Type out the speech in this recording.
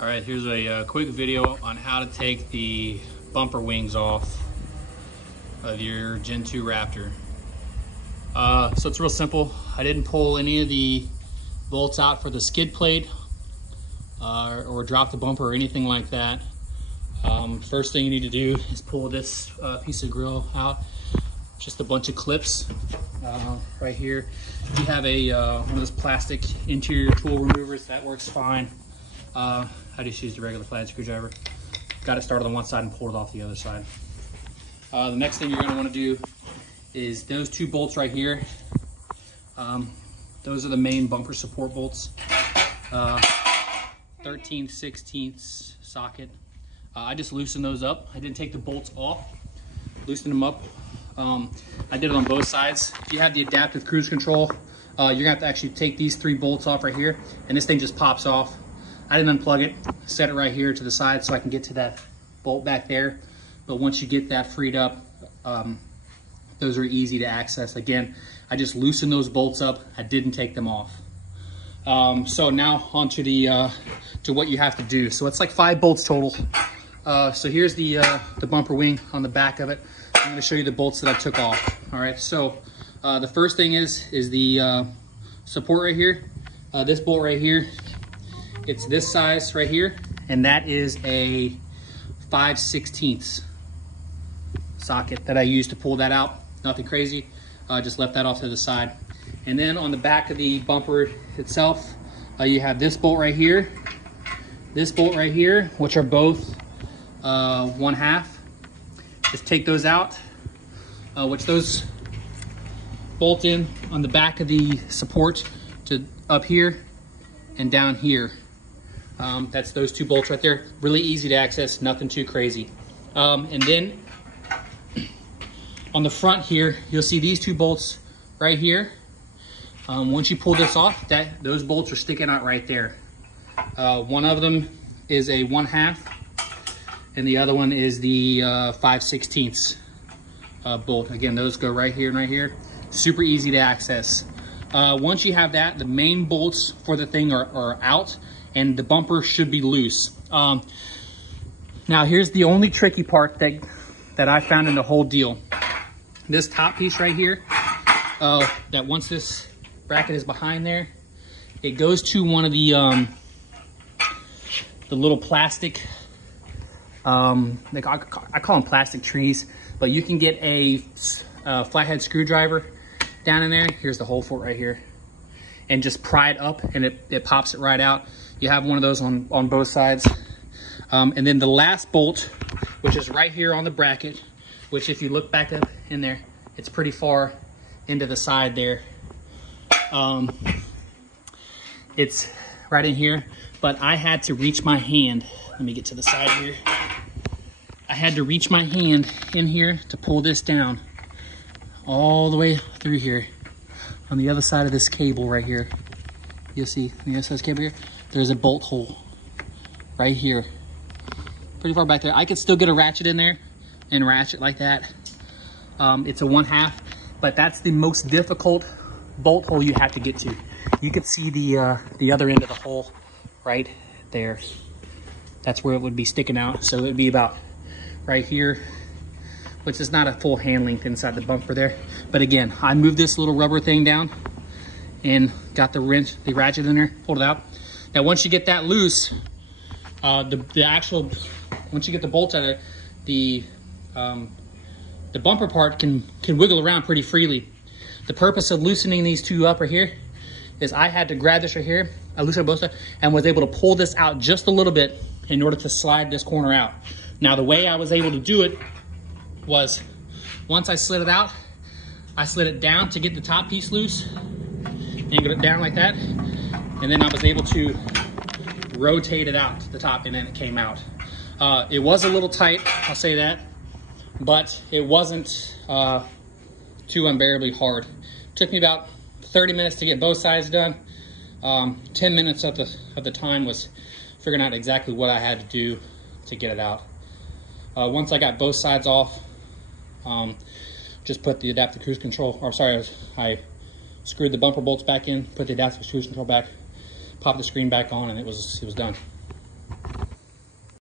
All right, here's a quick video on how to take the bumper wings off of your Gen 2 Raptor. So it's real simple. I didn't pull any of the bolts out for the skid plate or drop the bumper or anything like that. First thing you need to do is pull this piece of grill out. Just a bunch of clips right here. If you have one of those plastic interior tool removers, that works fine. I just used a regular flathead screwdriver. Got it started on one side and pulled it off the other side. The next thing you're going to want to do is those two bolts right here. Those are the main bumper support bolts. 13/16 socket. I just loosened those up. I didn't take the bolts off, loosened them up. I did it on both sides. If you have the adaptive cruise control, you're gonna have to actually take these three bolts off right here, and this thing just pops off. I didn't unplug it, set it right here to the side so I can get to that bolt back there. But once you get that freed up, those are easy to access. Again, I just loosened those bolts up. I didn't take them off. So now onto to what you have to do. So it's like 5 bolts total. So here's the bumper wing on the back of it. I'm going to show you the bolts that I took off. All right, so the first thing is the support right here. This bolt right here, it's this size right here, and that is a 5/16 socket that I used to pull that out. Nothing crazy, just left that off to the side. And then on the back of the bumper itself, you have this bolt right here, this bolt right here, which are both 1/2. Just take those out, which those bolt in on the back of the support to up here and down here. That's those two bolts right there. Really easy to access, nothing too crazy. And then on the front here, you'll see these two bolts right here. Once you pull this off, those bolts are sticking out right there. One of them is a 1/2, and the other one is the 5/16 bolt. Again, those go right here and right here. Super easy to access. Once you have that, the main bolts for the thing are out, and the bumper should be loose. Now here's the only tricky part that I found in the whole deal. This top piece right here, that once this bracket is behind there, it goes to one of the little plastic, I call them plastic trees, but you can get a flathead screwdriver down in there. Here's the hole for it right here, and just pry it up, and it pops it right out. You have one of those on both sides. And then the last bolt, which is right here on the bracket, which if you look back up in there, it's pretty far into the side there. It's right in here, but I had to reach my hand. Let me get to the side here. I had to reach my hand in here to pull this down all the way through here. On the other side of this cable right here, you'll see the other side of this cable here, there's a bolt hole right here. Pretty far back there. I could still get a ratchet in there and ratchet like that. It's a 1/2, but that's the most difficult bolt hole you have to get to. You could see the other end of the hole right there. That's where it would be sticking out. So it would be about right here, which is not a full hand length inside the bumper there. But again, I moved this little rubber thing down and got the ratchet in there, pulled it out. Now once you get that loose, once you get the bolts out of it, the bumper part can wiggle around pretty freely. The purpose of loosening these two up right here is I had to grab this right here, I loosened both sides, and was able to pull this out just a little bit in order to slide this corner out. Now the way I was able to do it was, once I slid it out, I slid it down to get the top piece loose, and get it down like that, and then I was able to rotate it out to the top, and then it came out. It was a little tight, I'll say that, but it wasn't too unbearably hard. It took me about 30 minutes to get both sides done. 10 minutes of the time was figuring out exactly what I had to do to get it out. Once I got both sides off, just put the adaptive cruise control, or sorry, I screwed the bumper bolts back in, put the adaptive cruise control back, popped the screen back on, and it was done.